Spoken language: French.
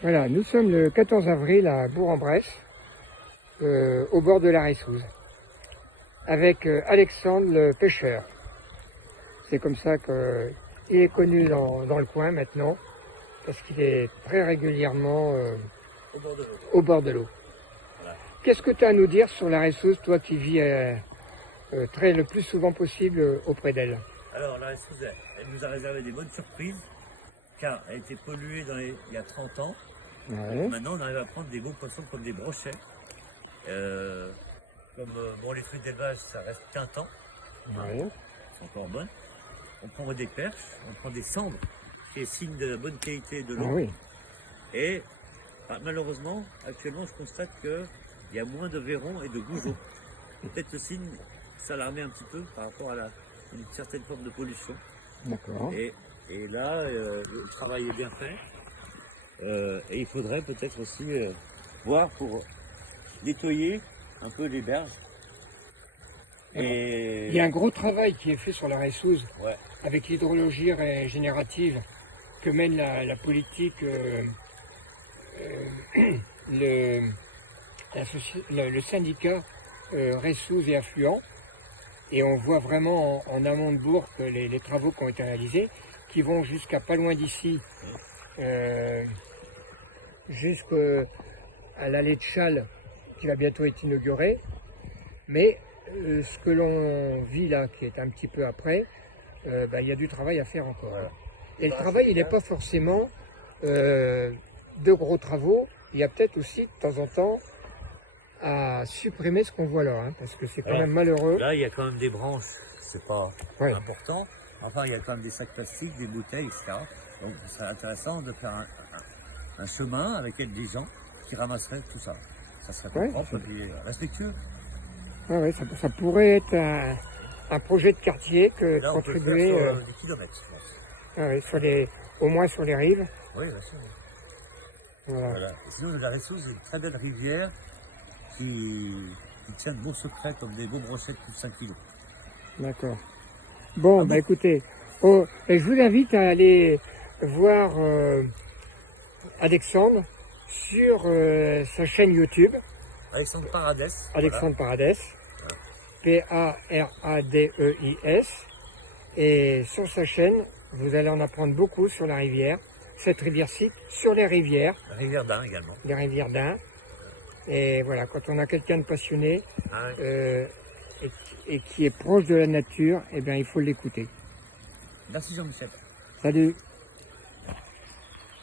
Voilà, nous sommes le 14 avril à Bourg-en-Bresse, au bord de la Ressouze, avec Alexandre le pêcheur. C'est comme ça qu'il est connu dans le coin maintenant, parce qu'il est très régulièrement au bord de l'eau. Voilà. Qu'est-ce que tu as à nous dire sur la Ressouze, toi qui vis le plus souvent possible auprès d'elle? Alors, la Ressouze, elle nous a réservé des bonnes surprises, car elle a été polluée il y a 30 ans. Ouais. Maintenant, on arrive à prendre des beaux poissons comme des brochets. Bon, les fruits d'élevage, ça reste qu'un temps. Ouais. C'est encore bon. On prend des perches, on prend des cendres, qui est signe de la bonne qualité de l'eau. Ah oui. Et malheureusement, actuellement, je constate qu'il y a moins de vairons et de goujots. Peut-être le signe s'alarmer un petit peu par rapport à une certaine forme de pollution. D'accord. Et là, le travail est bien fait. Et il faudrait peut-être aussi voir pour nettoyer un peu les berges. Il y a un gros travail qui est fait sur la Ressouze, Ouais. avec l'hydrologie régénérative que mène la politique, le syndicat Ressouze et affluents. Et on voit vraiment en amont de Bourg que les travaux qui ont été réalisés, qui vont jusqu'à pas loin d'ici, jusqu'à l'allée de Châles, qui va bientôt être inaugurée. Mais ce que l'on vit là, qui est un petit peu après, il y a du travail à faire encore. Voilà. Et le travail, il n'est pas forcément de gros travaux. Il y a peut-être aussi, de temps en temps, à supprimer ce qu'on voit là, hein, parce que c'est quand même malheureux. Là, il y a quand même des branches, c'est pas Ouais. important. Enfin, il y a quand même des sacs plastiques, des bouteilles, etc. Donc, ce serait intéressant de faire un chemin avec des gens qui ramasseraient tout ça. Ça serait plus Ouais, propre et puis respectueux. Ouais, ça pourrait être un projet de quartier que Là, on peut contribuer faire sur des kilomètres, je pense. au moins sur les rives. Oui, bien sûr. Voilà. Voilà. Et sinon, la Ressouze est une très belle rivière qui tient de beaux secrets comme des beaux brochets de plus de 5 kilos. D'accord. Bon, Ah bon écoutez, et je vous invite à aller voir Alexandre sur sa chaîne YouTube, Alexandre Paradès. Alexandre Paradès, P-A-R-A-D-E-I-S. Et sur sa chaîne, vous allez en apprendre beaucoup sur la rivière, cette rivière-ci, sur les rivières, La rivière d'Ain également. les rivières d'Ain. Et voilà, quand on a quelqu'un de passionné Ah ouais. et qui est proche de la nature, eh bien, il faut l'écouter. Merci Jean-Michel. Salut!